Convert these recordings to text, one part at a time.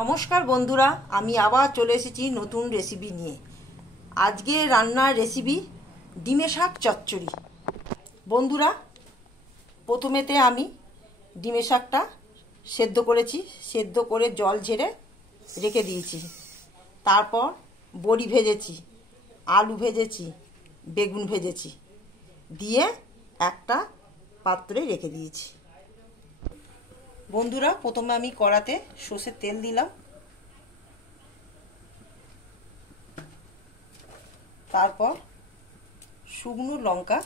নমস্কার বন্ধুরা, আমি আবার চলে এসেছি নতুন রেসিপি নিয়ে। আজকে রান্নার রেসিপি ডিমের শাক চচ্চড়ি। বন্ধুরা, প্রথমেতে আমি ডিমের শাকটা সেদ্ধ করেছি, সেদ্ধ করে জল ঝেড়ে রেখে দিয়েছি। তারপর বড়ি ভেজেছি, আলু ভেজেছি, বেগুন ভেজেছি, দিয়ে একটা পাত্রে রেখে দিয়েছি। বন্ধুরা, প্রথমে আমি কড়াতে সর্ষের তেল দিলাম, তারপর শুকনো লঙ্কা,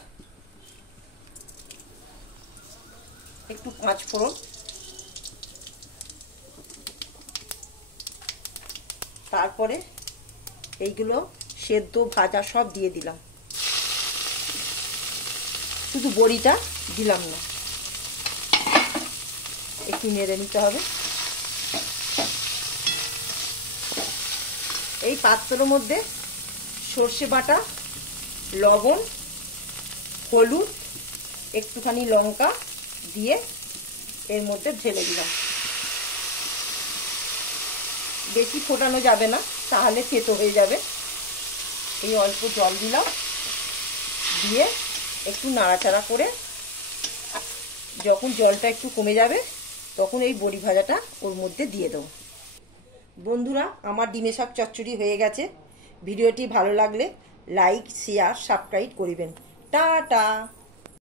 একটু পাঁচ ফোড়ন, তারপরে এইগুলো সেদ্ধ ভাজা সব দিয়ে দিলাম, শুধু বড়িটা দিলাম না। একটু নেড়ে নিতে হবে। এই পাত্রের মধ্যে সর্ষে বাটা, লবণ, হলুদ, একটুখানি লঙ্কা দিয়ে এর মধ্যে ঢেলে দিলাম। বেশি ফোটানো যাবে না, তাহলে তেতো হয়ে যাবে। এই অল্প জল দিলাম, দিয়ে একটু নাড়াচাড়া করে যখন জলটা একটু কমে যাবে তখন এই বড়ি ভাজাটা ওর মধ্যে দিয়ে দেবো। বন্ধুরা, আমার ডিমের শাক চচ্চড়ি হয়ে গেছে। ভিডিওটি ভালো লাগলে লাইক, শেয়ার, সাবস্ক্রাইব করিবেন। টাটা।